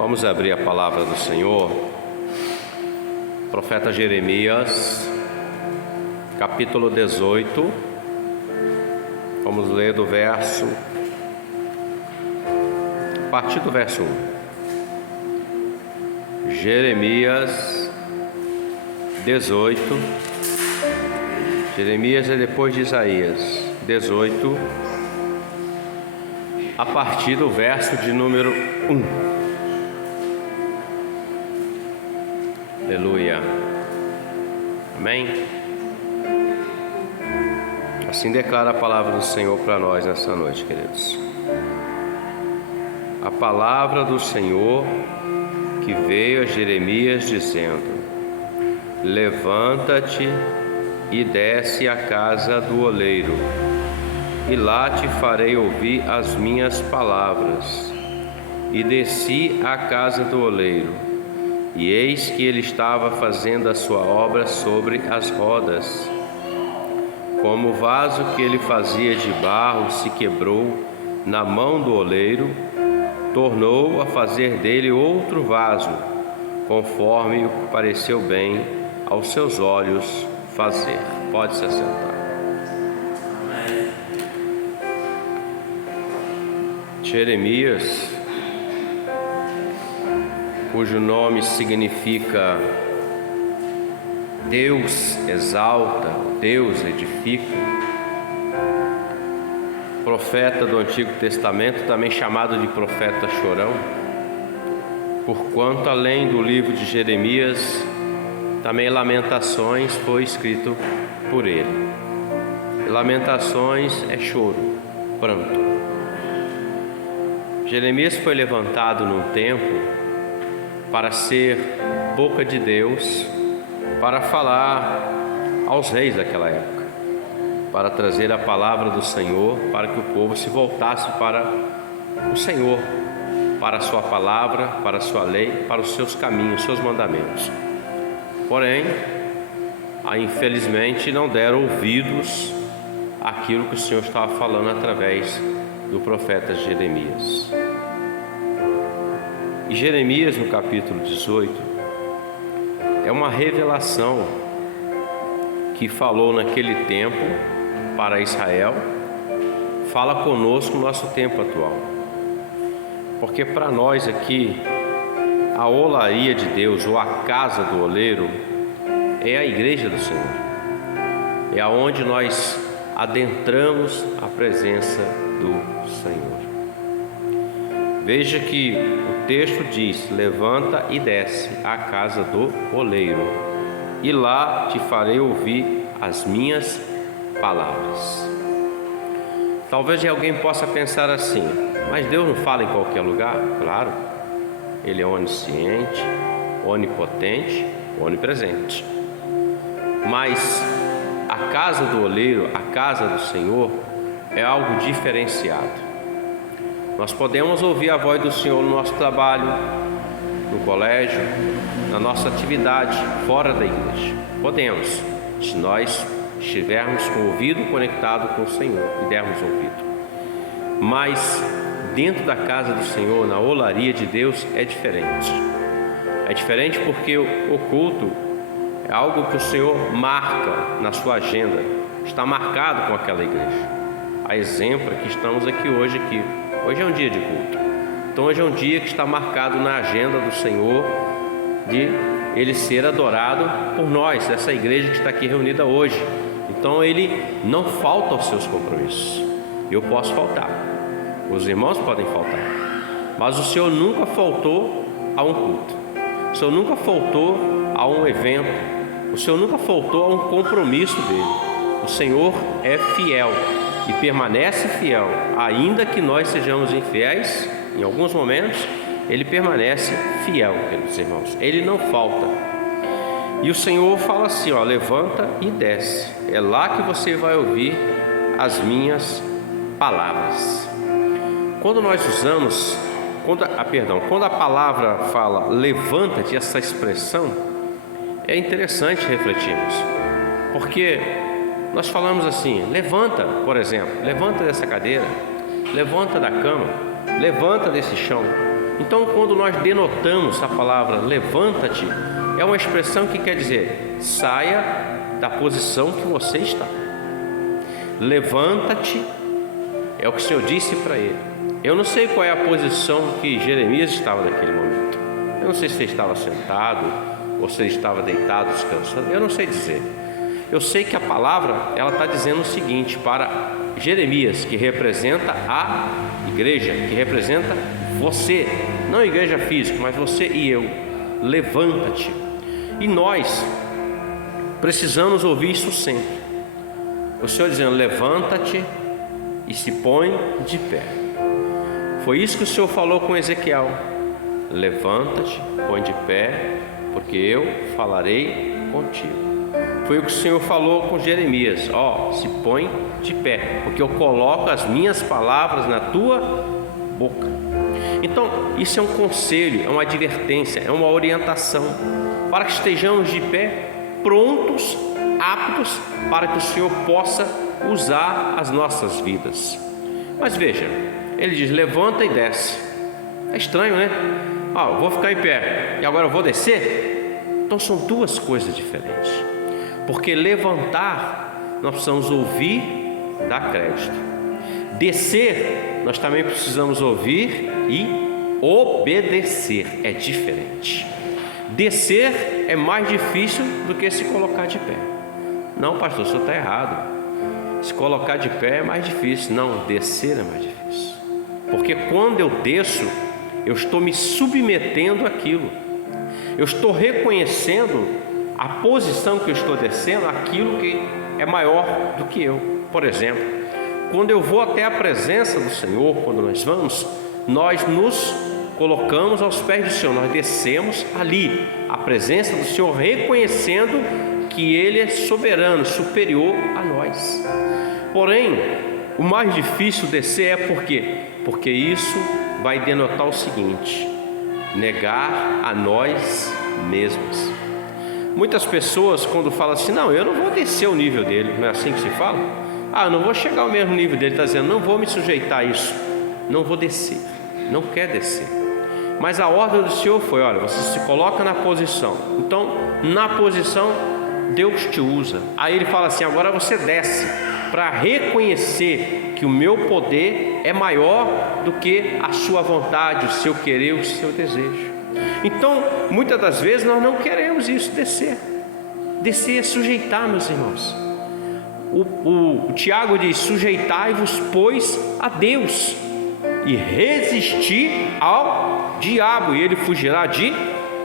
Vamos abrir a palavra do Senhor, profeta Jeremias, capítulo 18, vamos ler do verso, a partir do verso 1. Jeremias 18, Jeremias é depois de Isaías, 18, a partir do verso de número 1. Aleluia. Amém? Assim declara a palavra do Senhor para nós nessa noite, queridos. A palavra do Senhor que veio a Jeremias dizendo: levanta-te e desce à casa do oleiro, e lá te farei ouvir as minhas palavras. E desci à casa do oleiro, e eis que ele estava fazendo a sua obra sobre as rodas. Como o vaso que ele fazia de barro se quebrou na mão do oleiro, tornou a fazer dele outro vaso, conforme o que pareceu bem aos seus olhos fazer. Pode se assentar. Jeremias, cujo nome significa Deus exalta, Deus edifica, profeta do Antigo Testamento, também chamado de profeta chorão, porquanto além do livro de Jeremias, também Lamentações foi escrito por ele. Lamentações é choro, pranto. Jeremias foi levantado num tempo para ser boca de Deus, para falar aos reis daquela época, para trazer a palavra do Senhor, para que o povo se voltasse para o Senhor, para a sua palavra, para a sua lei, para os seus caminhos, seus mandamentos. Porém, infelizmente não deram ouvidos àquilo que o Senhor estava falando através do profeta Jeremias. E Jeremias, no capítulo 18, é uma revelação que falou naquele tempo para Israel, fala conosco no nosso tempo atual. Porque para nós aqui, a olaria de Deus, ou a casa do oleiro, é a igreja do Senhor. É aonde nós adentramos a presença do Senhor. Veja que o texto diz: levanta e desce à casa do oleiro, e lá te farei ouvir as minhas palavras. Talvez alguém possa pensar assim: mas Deus não fala em qualquer lugar? Claro, Ele é onisciente, onipotente, onipresente. Mas a casa do oleiro, a casa do Senhor, é algo diferenciado. Nós podemos ouvir a voz do Senhor no nosso trabalho, no colégio, na nossa atividade fora da igreja. Podemos, se nós estivermos com o ouvido conectado com o Senhor e dermos ouvido. Mas dentro da casa do Senhor, na olaria de Deus, é diferente. É diferente porque o culto é algo que o Senhor marca na sua agenda, está marcado com aquela igreja. A exemplo que estamos aqui hoje. Hoje é um dia de culto. Então hoje é um dia que está marcado na agenda do Senhor de Ele ser adorado por nós, essa igreja que está aqui reunida hoje. Então Ele não falta aos seus compromissos. Eu posso faltar, os irmãos podem faltar, mas o Senhor nunca faltou a um culto. O Senhor nunca faltou a um evento. O Senhor nunca faltou a um compromisso dele. O Senhor é fiel e permanece fiel, ainda que nós sejamos infiéis em alguns momentos. Ele permanece fiel, queridos irmãos. Ele não falta. E o Senhor fala assim, levanta e desce. É lá que você vai ouvir as minhas palavras. Quando nós usamos, quando a palavra fala levanta-te, essa expressão, é interessante refletirmos, porque nós falamos assim: levanta, por exemplo, levanta dessa cadeira, levanta da cama, levanta desse chão. Então, quando nós denotamos a palavra levanta-te, é uma expressão que quer dizer: saia da posição que você está. Levanta-te, é o que o Senhor disse para ele. Eu não sei qual é a posição que Jeremias estava naquele momento. Eu não sei se ele estava sentado ou se ele estava deitado, descansando. Eu não sei dizer. Eu sei que a palavra, ela está dizendo o seguinte para Jeremias, que representa a igreja, que representa você, não a igreja física, mas você e eu. Levanta-te. E nós precisamos ouvir isso sempre. O Senhor dizendo: levanta-te e se põe de pé. Foi isso que o Senhor falou com Ezequiel: levanta-te, põe de pé, porque eu falarei contigo. Foi o que o Senhor falou com Jeremias: se põe de pé, porque eu coloco as minhas palavras na tua boca. Então, isso é um conselho, é uma advertência, é uma orientação, para que estejamos de pé, prontos, aptos, para que o Senhor possa usar as nossas vidas. Mas veja, ele diz: levanta e desce. É estranho, né? Vou ficar em pé e agora eu vou descer? Então são duas coisas diferentes. Porque levantar, nós precisamos ouvir, dar crédito. Descer, nós também precisamos ouvir e obedecer. É diferente. Descer é mais difícil do que se colocar de pé. Não, pastor, o senhor está errado. Se colocar de pé é mais difícil. Não, descer é mais difícil. Porque quando eu desço, eu estou me submetendo àquilo. Eu estou reconhecendo a posição que eu estou descendo, aquilo que é maior do que eu. Por exemplo, quando eu vou até a presença do Senhor, quando nós vamos, nós nos colocamos aos pés do Senhor, nós descemos ali, a presença do Senhor, reconhecendo que Ele é soberano, superior a nós. Porém, o mais difícil descer é por quê? Porque isso vai denotar o seguinte: negar a nós mesmos. Muitas pessoas, quando falam assim: não, eu não vou descer o nível dele, não é assim que se fala? Eu não vou chegar ao mesmo nível dele, está dizendo, não vou me sujeitar a isso, não vou descer, não quer descer. Mas a ordem do Senhor foi: olha, você se coloca na posição. Então, na posição, Deus te usa. Aí ele fala assim: agora você desce, para reconhecer que o meu poder é maior do que a sua vontade, o seu querer, o seu desejo. Então, muitas das vezes nós não queremos isso, descer. Descer é sujeitar, meus irmãos. O Tiago diz: sujeitai-vos, pois, a Deus, e resistir ao diabo, e ele fugirá de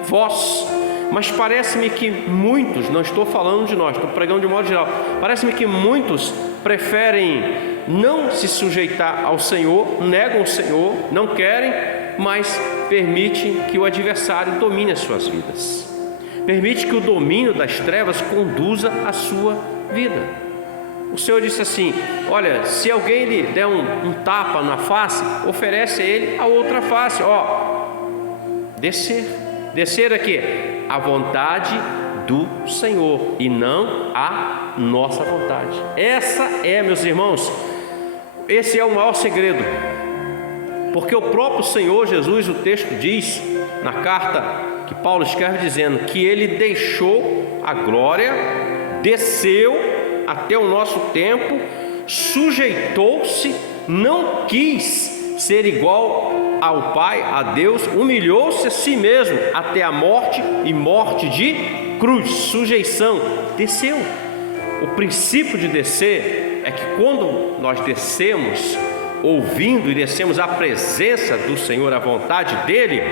vós. Mas parece-me que muitos, não estou falando de nós, estou pregando de modo geral, parece-me que muitos preferem não se sujeitar ao Senhor, negam o Senhor, não querem, mas permitem que o adversário domine as suas vidas. Permite que o domínio das trevas conduza a sua vida. O Senhor disse assim: olha, se alguém lhe der um tapa na face, oferece a ele a outra face. Descer aqui, a vontade do Senhor e não a nossa vontade. Essa é, meus irmãos, esse é o maior segredo. Porque o próprio Senhor Jesus, o texto diz, na carta que Paulo escreve, dizendo que Ele deixou a glória, desceu até o nosso tempo, sujeitou-se, não quis ser igual ao Pai, a Deus, humilhou-se a si mesmo até a morte, e morte de cruz, sujeição, desceu. O princípio de descer é que quando nós descemos, ouvindo e descemos à presença do Senhor, à vontade dEle,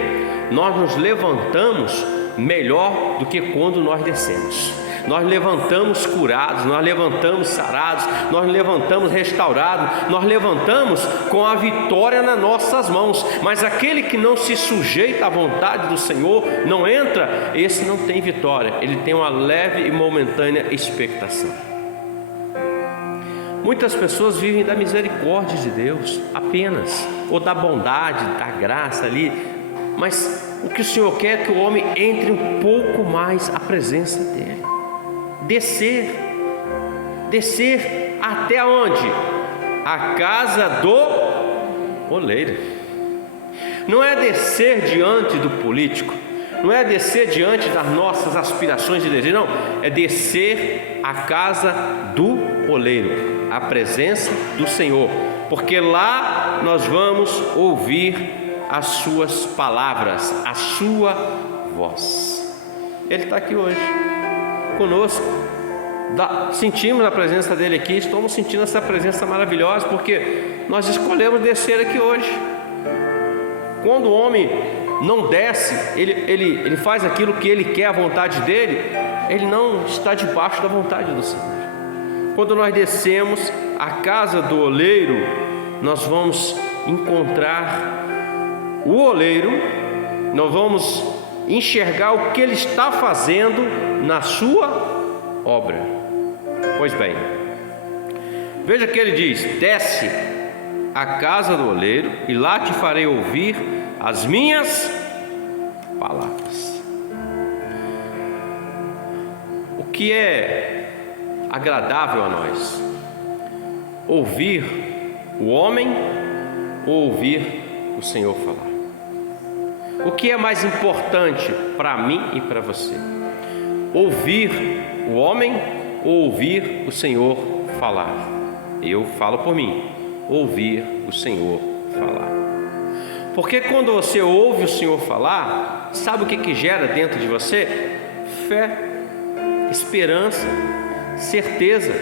nós nos levantamos melhor do que quando nós descemos. Nós levantamos curados, nós levantamos sarados, nós levantamos restaurados, nós levantamos com a vitória nas nossas mãos. Mas aquele que não se sujeita à vontade do Senhor, não entra, esse não tem vitória, ele tem uma leve e momentânea expectação. Muitas pessoas vivem da misericórdia de Deus apenas, ou da bondade, da graça ali, mas o que o Senhor quer é que o homem entre um pouco mais à presença dEle. Descer até onde? A casa do oleiro. Não é descer diante do político, não é descer diante das nossas aspirações e desejos, não, é descer à casa do oleiro, à presença do Senhor, porque lá nós vamos ouvir as suas palavras, a sua voz. Ele está aqui hoje conosco, sentimos a presença dele aqui, estamos sentindo essa presença maravilhosa, porque nós escolhemos descer aqui hoje. Quando o homem não desce, ele faz aquilo que ele quer, a vontade dele, ele não está debaixo da vontade do Senhor. Quando nós descemos à casa do oleiro, nós vamos encontrar o oleiro, nós vamos enxergar o que ele está fazendo na sua obra. Pois bem, veja que ele diz: desce à casa do oleiro e lá te farei ouvir as minhas palavras. O que é agradável a nós? Ouvir o homem ou ouvir o Senhor falar? O que é mais importante para mim e para você? Ouvir o homem ou ouvir o Senhor falar? Eu falo por mim, ouvir o Senhor falar. Porque quando você ouve o Senhor falar, sabe o que gera dentro de você? Fé, esperança, certeza.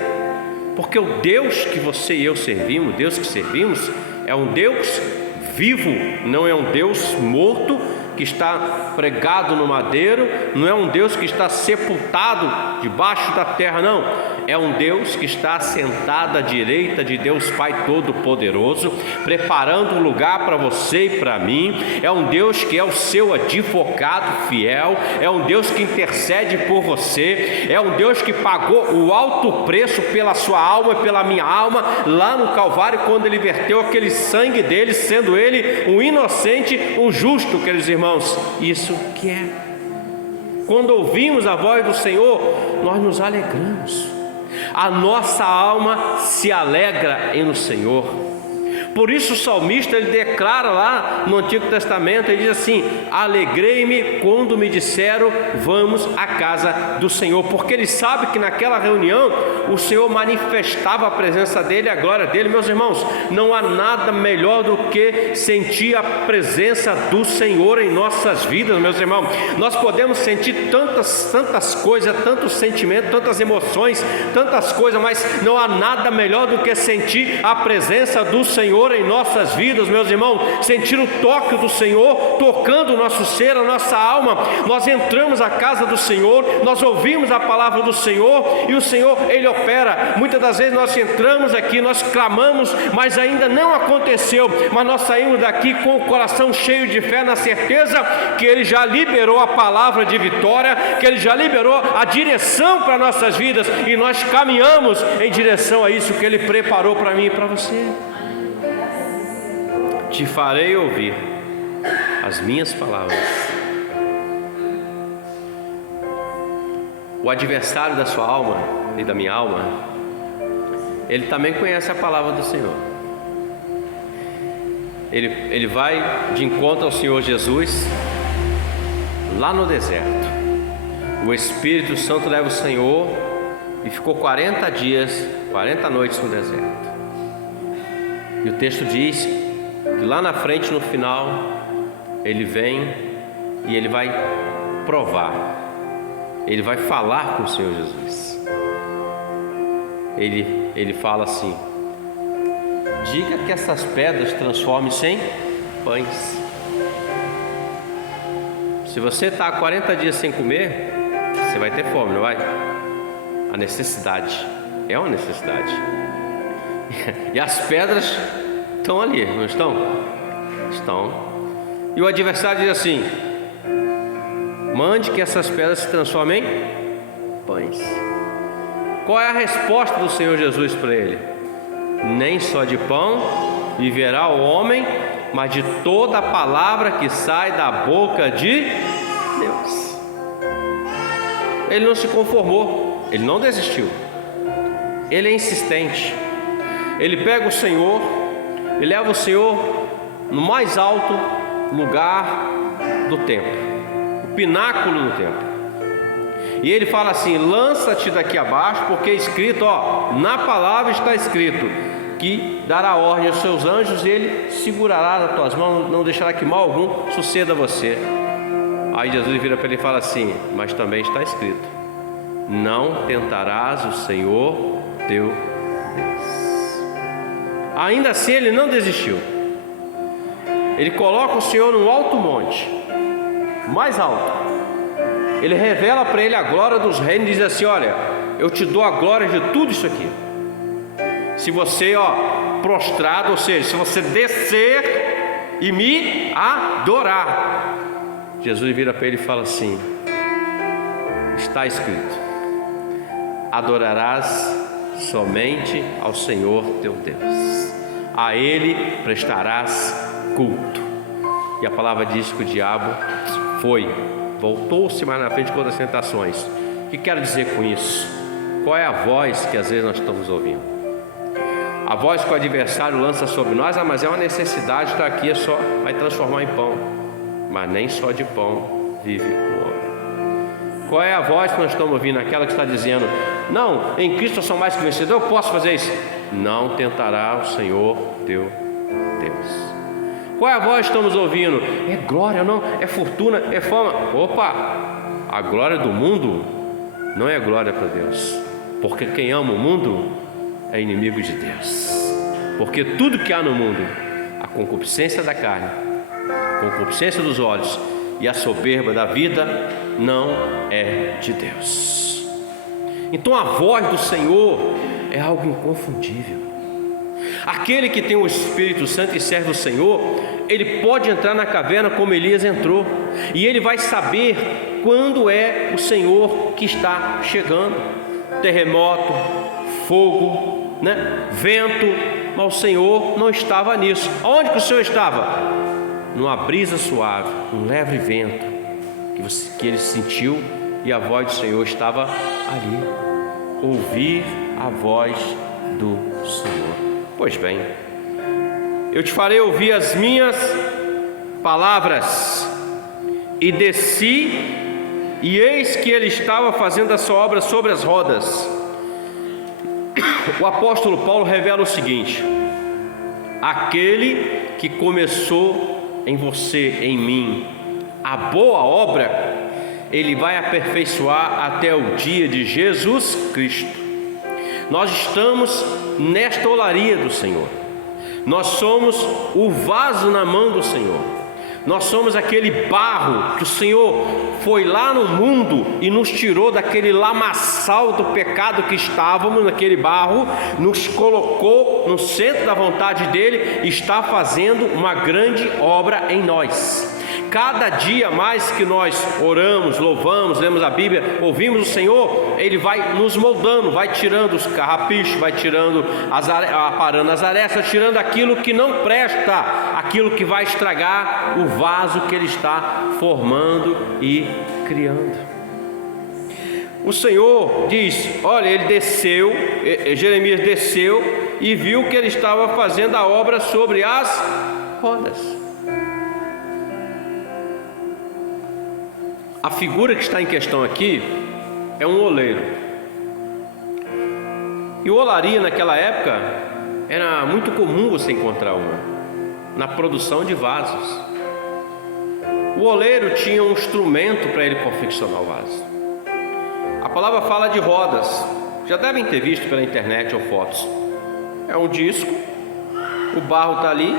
Porque o Deus que você e eu servimos, o Deus que servimos, é um Deus vivo, não é um Deus morto que está pregado no madeiro, não é um Deus que está sepultado debaixo da terra, não. É um Deus que está sentado à direita de Deus Pai Todo-Poderoso, preparando um lugar para você e para mim. É um Deus que é o seu advogado fiel, é um Deus que intercede por você, é um Deus que pagou o alto preço pela sua alma e pela minha alma, lá no Calvário, quando Ele verteu aquele sangue dele, sendo Ele um inocente, um justo, queridos irmãos. Isso que é. Quando ouvimos a voz do Senhor, nós nos alegramos. A nossa alma se alegra no Senhor. Por isso o salmista, ele declara lá no Antigo Testamento, ele diz assim: alegrei-me quando me disseram vamos à casa do Senhor, porque ele sabe que naquela reunião o Senhor manifestava a presença dele, a glória dele. Meus irmãos, não há nada melhor do que sentir a presença do Senhor em nossas vidas, meus irmãos. Nós podemos sentir tantas coisas, tantos sentimentos, tantas emoções, tantas coisas, mas não há nada melhor do que sentir a presença do Senhor em nossas vidas, meus irmãos. Sentir o toque do Senhor tocando o nosso ser, a nossa alma. Nós entramos à casa do Senhor, nós ouvimos a palavra do Senhor e o Senhor, Ele opera. Muitas das vezes nós entramos aqui, nós clamamos, mas ainda não aconteceu, mas nós saímos daqui com o coração cheio de fé, na certeza que Ele já liberou a palavra de vitória, que Ele já liberou a direção para nossas vidas, e nós caminhamos em direção a isso que Ele preparou para mim e para você. Te farei ouvir as minhas palavras. O adversário da sua alma e da minha alma, ele também conhece a palavra do Senhor. Ele vai de encontro ao Senhor Jesus lá no deserto. O Espírito Santo leva o Senhor e ficou 40 dias, 40 noites no deserto. E o texto diz que lá na frente, no final, ele vem e ele vai provar, ele vai falar com o Senhor Jesus. Ele fala assim: diga que essas pedras transformem-se em pães. Se você está há 40 dias sem comer, você vai ter fome, não vai? A necessidade, é uma necessidade. E as pedras estão ali, não estão? Estão. E o adversário diz assim: mande que essas pedras se transformem em pães. Qual é a resposta do Senhor Jesus para ele? Nem só de pão viverá o homem, mas de toda a palavra que sai da boca de Deus. Ele não se conformou, ele não desistiu, ele é insistente. Ele pega o Senhor, ele leva o Senhor no mais alto, lugar do templo, o pináculo do templo. E ele fala assim: lança-te daqui abaixo, porque é escrito, na palavra está escrito, que dará ordem aos seus anjos, e ele segurará nas tuas mãos, não deixará que mal algum suceda a você. Aí Jesus vira para ele e fala assim: mas também está escrito, não tentarás o Senhor teu Deus. Ainda assim ele não desistiu. Ele coloca o Senhor num alto monte, mais alto. Ele revela para ele a glória dos reinos e diz assim: olha, eu te dou a glória de tudo isso aqui. Se você, prostrado, ou seja, se você descer e me adorar. Jesus vira para ele e fala assim: está escrito, adorarás somente ao Senhor teu Deus, a Ele prestarás culto. E a palavra diz que o diabo voltou-se mais na frente com outras tentações. O que quero dizer com isso? Qual é a voz que às vezes nós estamos ouvindo? A voz que o adversário lança sobre nós: mas é uma necessidade, está aqui, só vai transformar em pão. Mas nem só de pão vive o homem. Qual é a voz que nós estamos ouvindo? Aquela que está dizendo: não, em Cristo eu sou mais que vencedor, eu posso fazer isso. Não tentará o Senhor teu Deus. Qual é a voz que estamos ouvindo? É glória, não, é fortuna, é fama. Opa, a glória do mundo não é glória para Deus, porque quem ama o mundo é inimigo de Deus. Porque tudo que há no mundo, a concupiscência da carne, a concupiscência dos olhos e a soberba da vida, não é de Deus. Então a voz do Senhor é algo inconfundível. Aquele que tem o Espírito Santo e serve o Senhor, ele pode entrar na caverna como Elias entrou, e ele vai saber quando é o Senhor que está chegando. Terremoto, fogo, vento, mas o Senhor não estava nisso. Onde que o Senhor estava? Numa brisa suave, um leve vento que ele sentiu, e a voz do Senhor estava ali. Ouvir a voz do Senhor. Pois bem, eu te farei ouvir as minhas palavras. E desci, e eis que ele estava fazendo a sua obra sobre as rodas. O apóstolo Paulo revela o seguinte: aquele que começou em você, em mim, a boa obra, ele vai aperfeiçoar até o dia de Jesus Cristo. Nós estamos nesta olaria do Senhor. Nós somos o vaso na mão do Senhor. Nós somos aquele barro que o Senhor foi lá no mundo e nos tirou daquele lamaçal do pecado que estávamos, naquele barro, nos colocou no centro da vontade dEle e está fazendo uma grande obra em nós. Cada dia mais que nós oramos, louvamos, lemos a Bíblia, ouvimos o Senhor, Ele vai nos moldando, vai tirando os carrapichos, vai tirando aparando as arestas, tirando aquilo que não presta, aquilo que vai estragar o vaso que Ele está formando e criando. O Senhor diz: olha, ele desceu, Jeremias desceu e viu que ele estava fazendo a obra sobre as rodas. A figura que está em questão aqui é um oleiro. E olaria naquela época era muito comum você encontrar uma na produção de vasos. O oleiro tinha um instrumento para ele confeccionar o vaso. A palavra fala de rodas. Já devem ter visto pela internet ou fotos. É um disco, o barro está ali,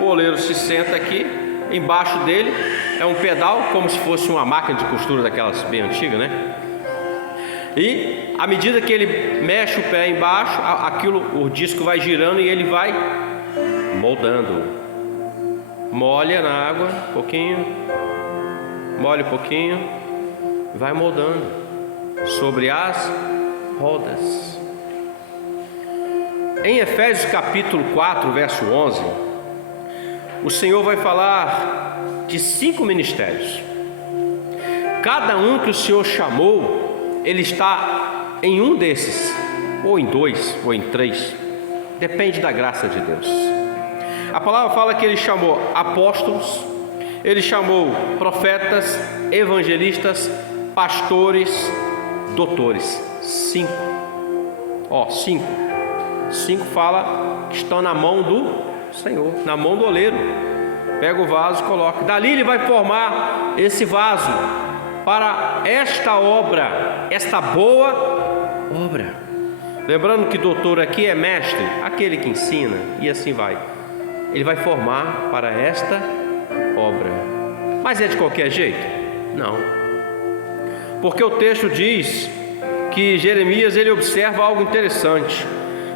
o oleiro se senta aqui, embaixo dele é um pedal, como se fosse uma máquina de costura daquelas bem antigas, E à medida que ele mexe o pé embaixo, o disco vai girando e ele vai moldando. Molha na água um pouquinho, molha um pouquinho, vai moldando sobre as rodas. Em Efésios capítulo 4, verso 11, o Senhor vai falar de 5 ministérios. Cada um que o Senhor chamou, ele está em um desses, ou em 2, ou em 3, depende da graça de Deus. A palavra fala que ele chamou apóstolos, Ele chamou profetas, evangelistas, pastores, doutores. 5. 5. 5 fala que estão na mão do Senhor, na mão do oleiro. Pega o vaso e coloca. Dali ele vai formar esse vaso para esta obra, esta boa obra. Lembrando que doutor aqui é mestre, aquele que ensina, e assim vai. Ele vai formar para esta obra. Mas é de qualquer jeito? Não. Porque o texto diz que Jeremias ele observa algo interessante.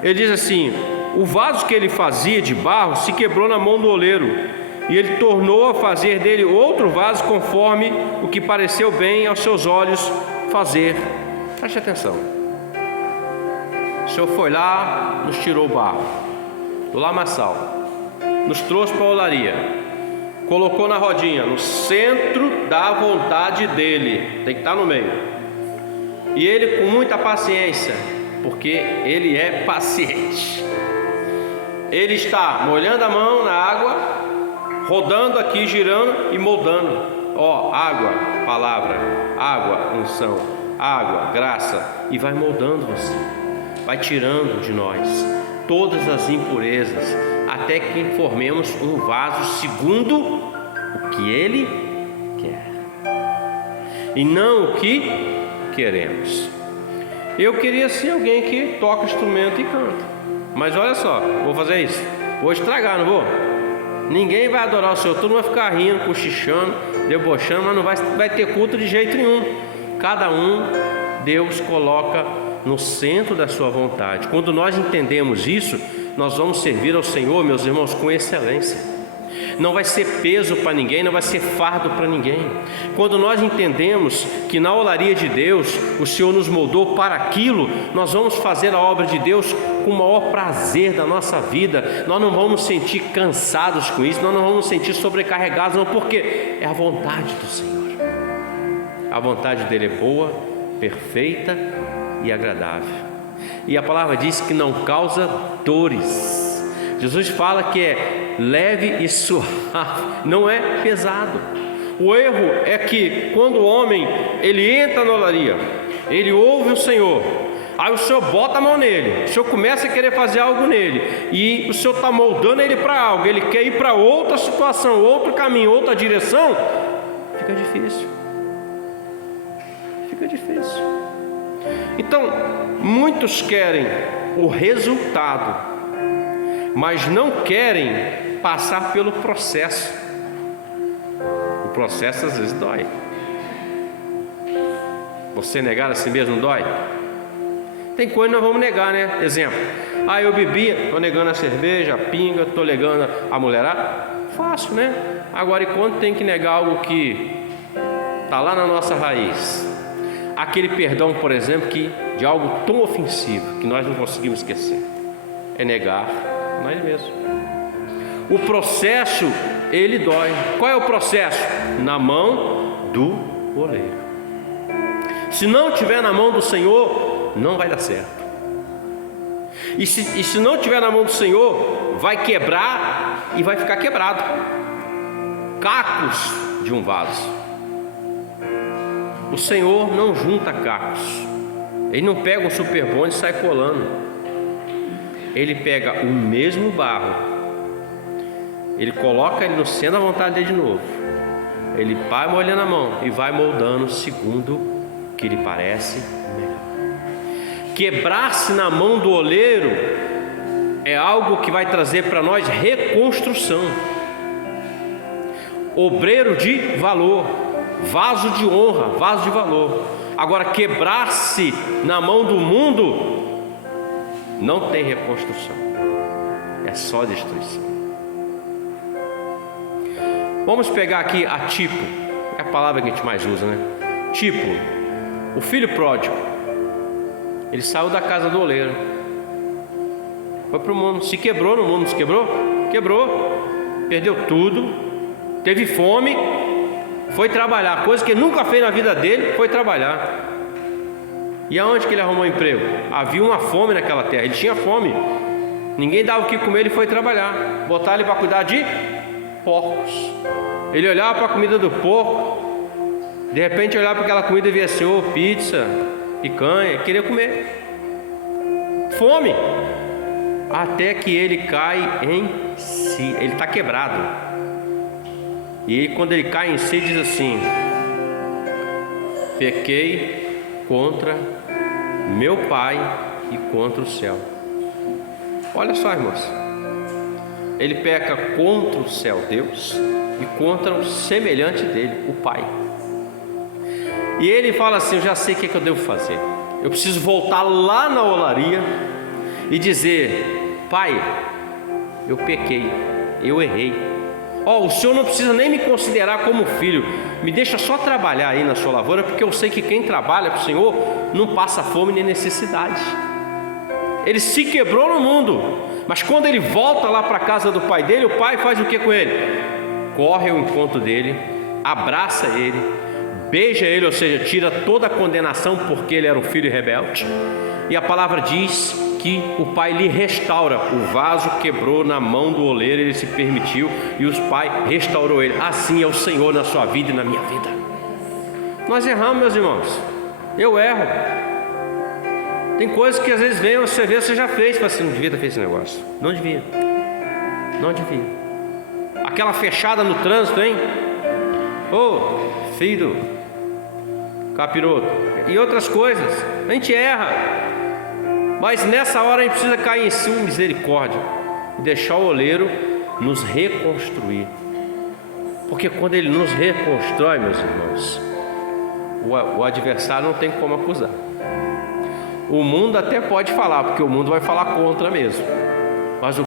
Ele diz assim: o vaso que ele fazia de barro se quebrou na mão do oleiro, e ele tornou a fazer dele outro vaso conforme o que pareceu bem aos seus olhos fazer. Preste atenção. O Senhor foi lá, nos tirou o barro do lamaçal, nos trouxe para a olaria, colocou na rodinha, no centro da vontade dele, tem que estar no meio. E ele, com muita paciência, porque ele é paciente, ele está molhando a mão na água, rodando aqui, girando e moldando. Água, palavra, água, unção, água, graça, e vai moldando você, vai tirando de nós todas as impurezas, até que formemos um vaso segundo o que Ele quer, e não o que queremos. Eu queria ser alguém que toca instrumento e canta, mas olha só, vou fazer isso, vou estragar, não vou? Ninguém vai adorar o Senhor, todo mundo vai ficar rindo, cochichando, debochando, mas não vai ter culto de jeito nenhum. Cada um, Deus coloca no centro da sua vontade. Quando nós entendemos isso, nós vamos servir ao Senhor, meus irmãos, com excelência. Não vai ser peso para ninguém, não vai ser fardo para ninguém. Quando nós entendemos que na olaria de Deus o Senhor nos moldou para aquilo, nós vamos fazer a obra de Deus com o maior prazer da nossa vida. Nós não vamos sentir cansados com isso, nós não vamos sentir sobrecarregados, não, porque é a vontade do Senhor. A vontade dele é boa, perfeita e agradável. E a palavra diz que não causa dores. Jesus fala que é leve e suave, não é pesado. O erro é que quando o homem ele entra na olaria, ele ouve o Senhor, aí o Senhor bota a mão nele, o Senhor começa a querer fazer algo nele, e o Senhor está moldando ele para algo, ele quer ir para outra situação, outro caminho, outra direção, fica difícil. Fica difícil. Então, muitos querem o resultado, mas não querem passar pelo processo. O processo às vezes dói. Você negar a si mesmo dói? Tem coisa que nós vamos negar, né? Exemplo: eu bebia, estou negando a cerveja, a pinga, estou negando a mulherada. Fácil, né? Agora, e quando tem que negar algo que está lá na nossa raiz? Aquele perdão, por exemplo, de algo tão ofensivo que nós não conseguimos esquecer, é negar nós mesmos. O processo, ele dói. Qual é o processo? Na mão do oleiro. Se não tiver na mão do Senhor, não vai dar certo. E se não tiver na mão do Senhor, vai quebrar e vai ficar quebrado. Cacos de um vaso. O Senhor não junta cacos. Ele não pega um super bom e sai colando. Ele pega o mesmo barro, ele coloca ele no centro da vontade dele de novo, ele vai molhando a mão e vai moldando segundo o que lhe parece melhor. Quebrar-se na mão do oleiro é algo que vai trazer para nós reconstrução. Obreiro de valor, vaso de honra, vaso de valor. Agora, quebrar-se na mão do mundo não tem reconstrução, é só destruição. Vamos pegar aqui a tipo, é a palavra que a gente mais usa, né? Tipo, o filho pródigo, ele saiu da casa do oleiro, foi para o mundo, se quebrou no mundo, não se quebrou? Quebrou, perdeu tudo, teve fome, foi trabalhar, coisa que ele nunca fez na vida dele, foi trabalhar. E aonde que ele arrumou emprego? Havia uma fome naquela terra, ele tinha fome, ninguém dava o que comer, ele foi trabalhar, botaram ele para cuidar de porcos. Ele olhava para a comida do porco, de repente olhava para aquela comida e via assim, pizza, picanha, queria comer. Fome. Até que ele cai em si, ele está quebrado. E aí, quando ele cai em si, diz assim: pequei contra meu Pai e contra o céu. Olha só, irmãos, ele peca contra o céu, Deus, e contra o semelhante dele, o Pai. E ele fala assim: eu já sei o que eu devo fazer. Eu preciso voltar lá na olaria e dizer: Pai, eu pequei, eu errei. O Senhor não precisa nem me considerar como filho, me deixa só trabalhar aí na sua lavoura, porque eu sei que quem trabalha para o Senhor não passa fome nem necessidade. Ele se quebrou no mundo, mas quando ele volta lá para a casa do pai dele, o pai faz o que com ele? Corre ao encontro dele, abraça ele, beija ele, ou seja, tira toda a condenação porque ele era um filho rebelde. E a palavra diz que o pai lhe restaura. O vaso quebrou na mão do oleiro, ele se permitiu, e o pai restaurou ele. Assim é o Senhor na sua vida e na minha vida. Nós erramos, meus irmãos. Eu erro. Tem coisas que às vezes vem, você vê, você já fez, fala assim: não devia ter feito esse negócio. Não devia. Aquela fechada no trânsito, hein? Filho, capiroto, e outras coisas. A gente erra, mas nessa hora a gente precisa cair em si em misericórdia e deixar o oleiro nos reconstruir. Porque quando ele nos reconstrói, meus irmãos, o adversário não tem como acusar. O mundo até pode falar, porque o mundo vai falar contra mesmo.